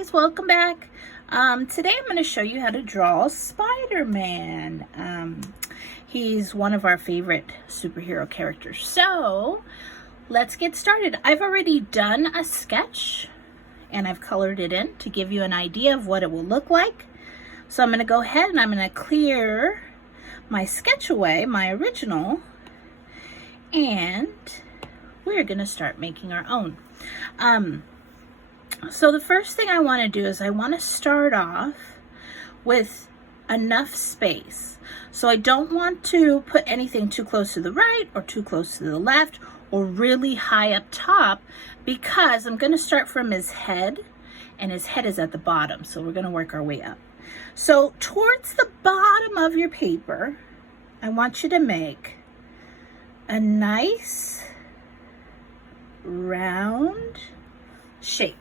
guys, welcome back. Today I'm going to show you how to draw Spider-Man. He's one of our favorite superhero characters. So let's get started. I've already done a sketch and I've colored it in to give you an idea of what it will look like. So I'm going to go ahead and I'm going to clear my sketch away, my original, and we're going to start making our own. So the first thing I want to do is I want to start off with enough space. So I don't want to put anything too close to the right or too close to the left or really high up top, because I'm going to start from his head and his head is at the bottom. So we're going to work our way up. So towards the bottom of your paper, I want you to make a nice round shape.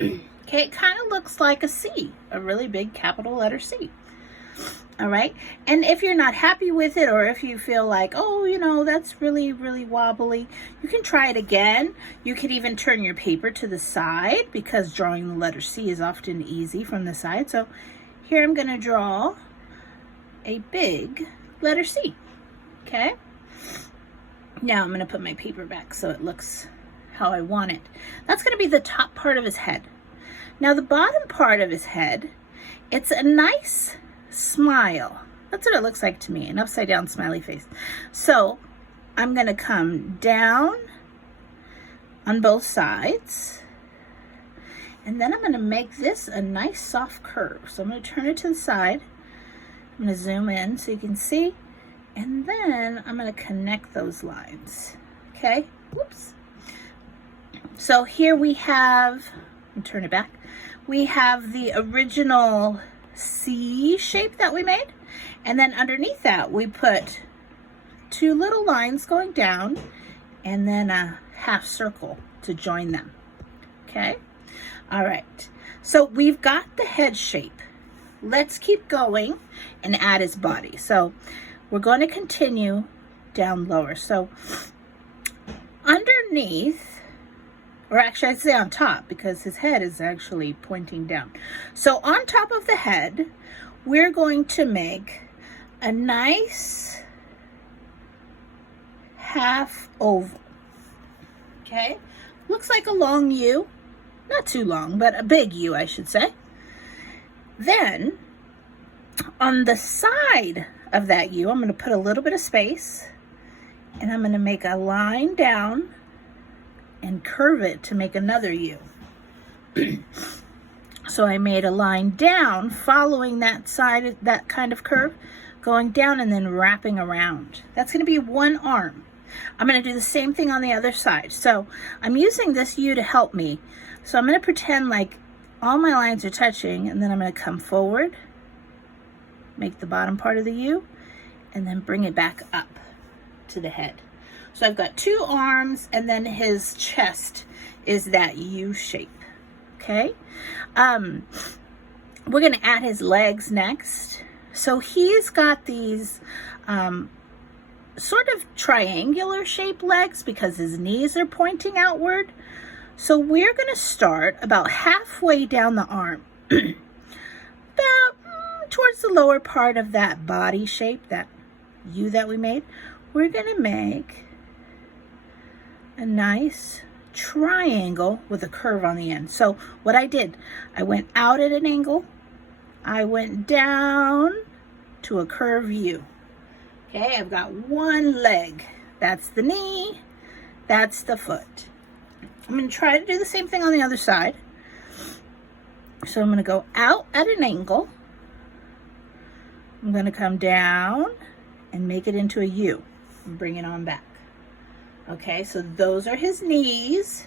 Okay, it kind of looks like a C, a really big capital letter C. All right, and if you're not happy with it, or if you feel like, oh, you know, that's really wobbly, you can try it again. You could even turn your paper to the side, because drawing the letter C is often easy from the side. So here I'm going to draw a big letter C. Okay, now I'm going to put my paper back so it looks how I want it. That's going to be the top part of his head. Now the bottom part of his head, it's a nice smile. That's what it looks like to me, an upside down smiley face. So I'm going to come down on both sides, and then I'm going to make this a nice soft curve. So I'm going to turn it to the side. I'm going to zoom in so you can see, and then I'm going to connect those lines. Okay, whoops. So here we have, turn it back, we have the original C shape that we made, and then underneath that we put two little lines going down and then a half circle to join them. Okay, all right, so we've got the head shape. Let's keep going and add his body. So we're going to continue down lower. So underneath, or actually I'd say on top, because his head is actually pointing down. So on top of the head, we're going to make a nice half oval. Okay, looks like a long U, not too long, but a big U, I should say. Then on the side of that U, I'm going to put a little bit of space, and I'm going to make a line down and curve it to make another U. So I made a line down following that side, that kind of curve, going down and then wrapping around. That's going to be one arm. I'm going to do the same thing on the other side. So I'm using this U to help me. So I'm going to pretend like all my lines are touching, and then I'm going to come forward, make the bottom part of the U, and then bring it back up to the head. So I've got two arms, and then his chest is that U shape. Okay, we're going to add his legs next. So he's got these sort of triangular shaped legs because his knees are pointing outward. So we're going to start about halfway down the arm, about towards the lower part of that body shape, that U that we made. We're going to make a nice triangle with a curve on the end. So what I did, I went out at an angle, I went down to a curve U. Okay, I've got one leg. That's the knee, that's the foot. I'm going to try to do the same thing on the other side. So I'm going to go out at an angle. I'm going to come down and make it into a U and bring it on back. Okay, so those are his knees.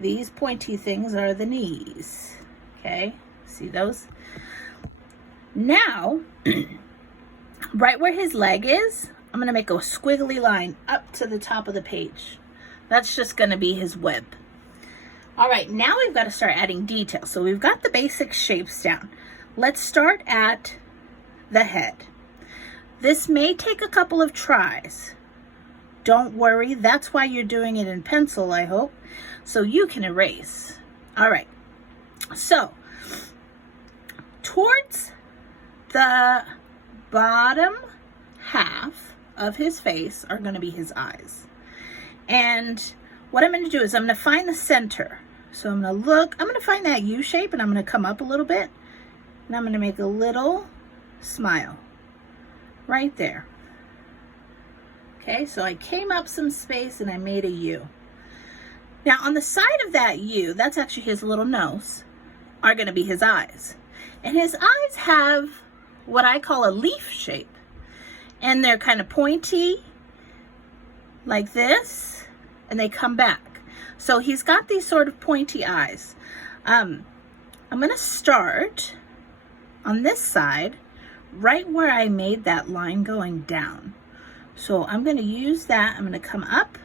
These pointy things are the knees. Okay, see those? Now, right where his leg is, I'm going to make a squiggly line up to the top of the page. That's just going to be his web. All right, now we've got to start adding details. So we've got the basic shapes down. Let's start at the head. This may take a couple of tries. Don't worry, that's why you're doing it in pencil, I hope, so you can erase. All right, so towards the bottom half of his face are going to be his eyes. And what I'm going to do is I'm going to find the center. So I'm going to look, I'm going to find that U shape, and I'm going to come up a little bit, and I'm going to make a little smile right there. Okay, so I came up some space and I made a U. Now on the side of that U, that's actually his little nose, are going to be his eyes. And his eyes have what I call a leaf shape. And they're kind of pointy, like this, and they come back. So he's got these sort of pointy eyes. I'm going to start on this side, right where I made that line going down. So I'm going to use that. I'm going to come up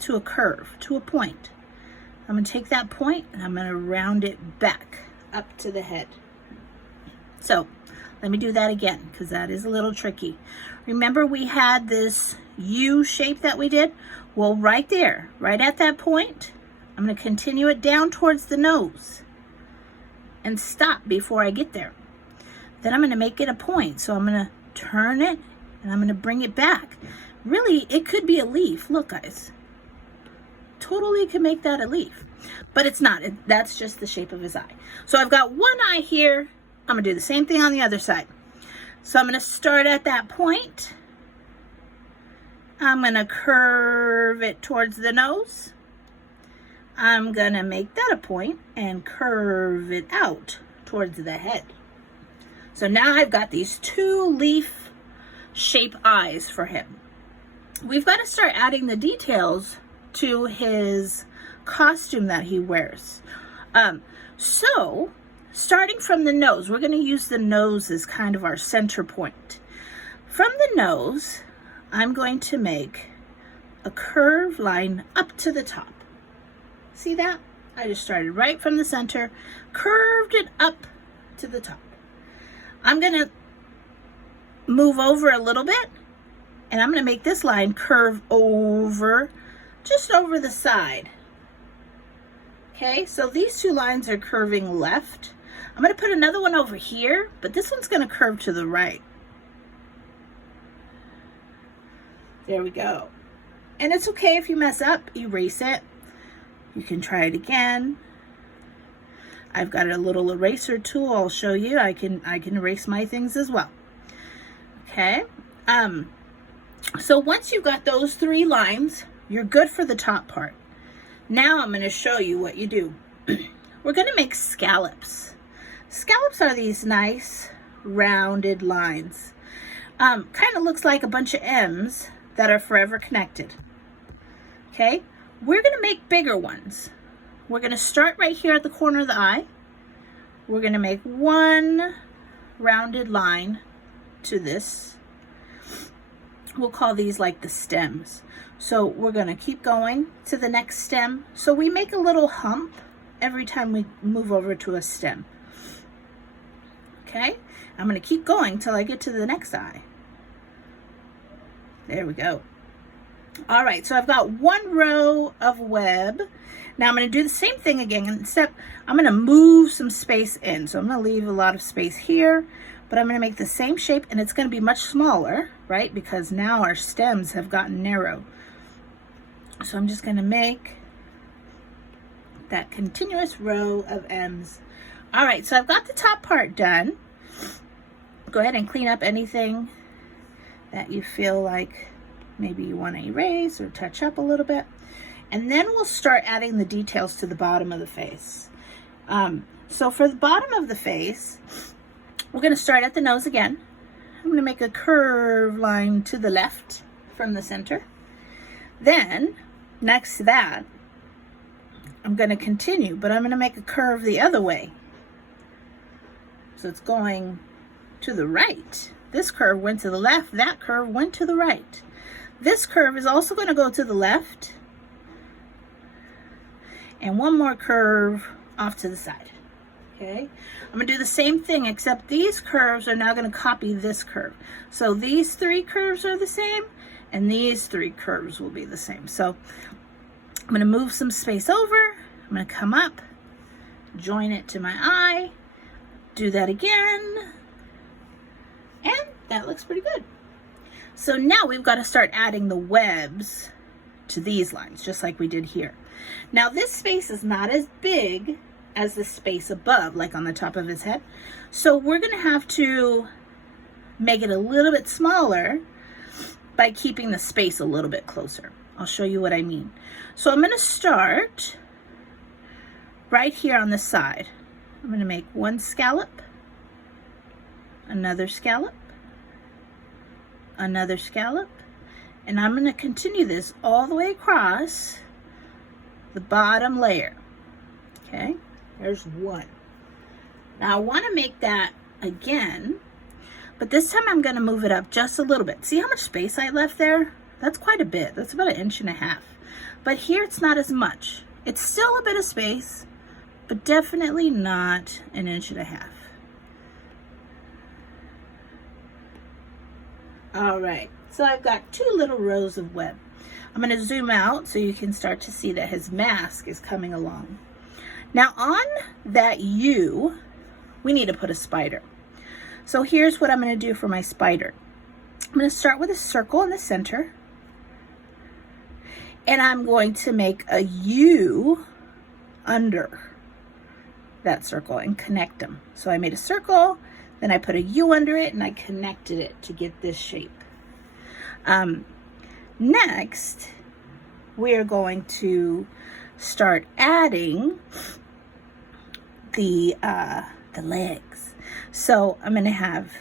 to a curve, to a point. I'm going to take that point and I'm going to round it back up to the head. So let me do that again, because that is a little tricky. Remember we had this U shape that we did? Well, right there, right at that point, I'm going to continue it down towards the nose and stop before I get there. Then I'm going to make it a point. So I'm going to turn it and I'm going to bring it back. Really, it could be a leaf. Look, guys. Totally can make that a leaf. But it's not. That's just the shape of his eye. So I've got one eye here. I'm going to do the same thing on the other side. So I'm going to start at that point. I'm going to curve it towards the nose. I'm going to make that a point and curve it out towards the head. So now I've got these two leaf shape eyes for him. We've got to start adding the details to his costume that he wears. So starting from the nose, we're going to use the nose as kind of our center point. From the nose, I'm going to make a curved line up to the top. See that? I just started right from the center, curved it up to the top. I'm going to move over a little bit, and I'm going to make this line curve over, just over the side. Okay, so these two lines are curving left. I'm going to put another one over here, but this one's going to curve to the right. There we go. And it's okay if you mess up, erase it. You can try it again. I've got a little eraser tool. I'll show you. I can erase my things as well. Okay. So once you've got those three lines, you're good for the top part. Now I'm going to show you what you do. We're going to make scallops. Scallops are these nice rounded lines. Kind of looks like a bunch of M's that are forever connected. Okay. We're going to make bigger ones. We're going to start right here at the corner of the eye. We're going to make one rounded line to this. We'll call these like the stems. So we're going to keep going to the next stem. So we make a little hump every time we move over to a stem. Okay? I'm going to keep going till I get to the next eye. There we go. All right, so I've got one row of web. Now I'm going to do the same thing again, except I'm going to move some space in. So I'm going to leave a lot of space here, but I'm going to make the same shape, and it's going to be much smaller, right? Because now our stems have gotten narrow. So I'm just going to make that continuous row of M's. All right, so I've got the top part done. Go ahead and clean up anything that you feel like maybe you want to erase or touch up a little bit. And then we'll start adding the details to the bottom of the face. So for the bottom of the face, we're going to start at the nose again. I'm going to make a curved line to the left from the center. Then, next to that, I'm going to continue, but I'm going to make a curve the other way. So it's going to the right. This curve went to the left. That curve went to the right. This curve is also going to go to the left. And one more curve off to the side. Okay, I'm going to do the same thing, except these curves are now going to copy this curve. So these three curves are the same, and these three curves will be the same. So I'm going to move some space over. I'm going to come up, join it to my eye, Do that again. And that looks pretty good. So now we've got to start adding the webs to these lines, just like we did here. Now this space is not as big as the space above, like on the top of his head. So we're going to have to make it a little bit smaller by keeping the space a little bit closer. I'll show you what I mean. So I'm going to start right here on the side. I'm going to make one scallop, another scallop, another scallop, and I'm going to continue this all the way across the bottom layer. Okay, there's one. Now I want to make that again, but this time I'm going to move it up just a little bit. See how much space I left there? That's quite a bit. That's about 1.5 inches. But here it's not as much. It's still a bit of space, but definitely not 1.5 inches. All right, so I've got 2 little rows of web. I'm going to zoom out so you can start to see that his mask is coming along. Now on that U, we need to put a spider. So here's what I'm going to do for my spider. I'm going to start with a circle in the center, and I'm going to make a U under that circle and connect them. So I made a circle, then I put a U under it, and I connected it to get this shape. Next, we are going to start adding the legs. So I'm going to have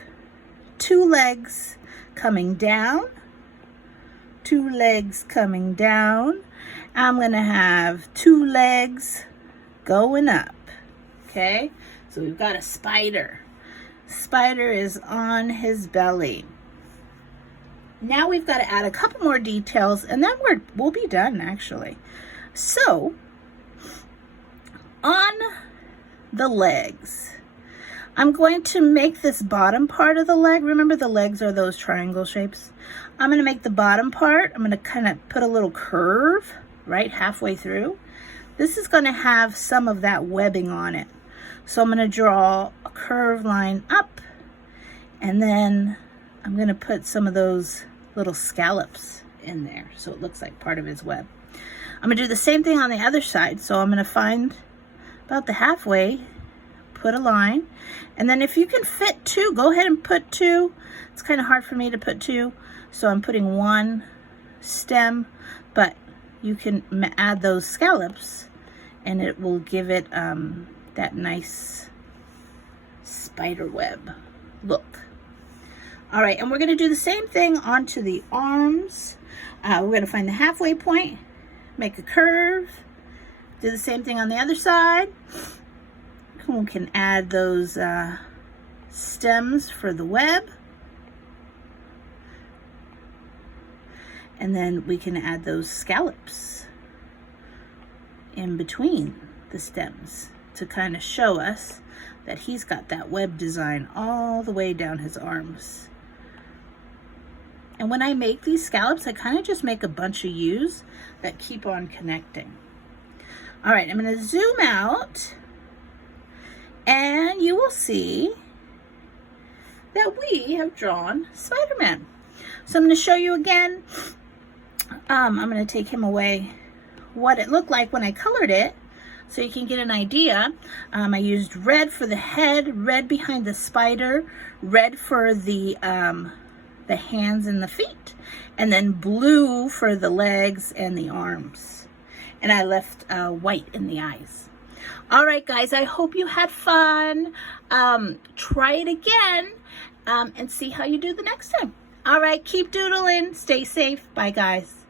2 legs coming down, 2 legs coming down. I'm going to have 2 legs going up. Okay, so we've got a spider. Spider is on his belly. Now we've got to add a couple more details, and then we'll be done actually. So on the legs, I'm going to make this bottom part of the leg. Remember, the legs are those triangle shapes. I'm going to make the bottom part. I'm going to kind of put a little curve right halfway through. This is going to have some of that webbing on it. So I'm going to draw a curved line up, and then I'm going to put some of those little scallops in there so it looks like part of his web. I'm going to do the same thing on the other side. So I'm going to find about the halfway, put a line, and then if you can fit 2, go ahead and put 2. It's kind of hard for me to put 2, so I'm putting 1 stem, but you can add those scallops and it will give it that nice spider web look. All right, and we're going to do the same thing onto the arms. We're going to find the halfway point, make a curve, do the same thing on the other side. We can add those stems for the web, and then we can add those scallops in between the stems to kind of show us that he's got that web design all the way down his arms. And when I make these scallops, I kind of just make a bunch of U's that keep on connecting. All right, I'm going to zoom out, and you will see that we have drawn Spider-Man. So I'm going to show you again. I'm going to take him away, what it looked like when I colored it, so you can get an idea. I used red for the head, red behind the spider, red for the hands and the feet, and then blue for the legs and the arms. And I left white in the eyes. All right, guys, I hope you had fun. Try it again and see how you do the next time. All right, keep doodling. Stay safe. Bye, guys.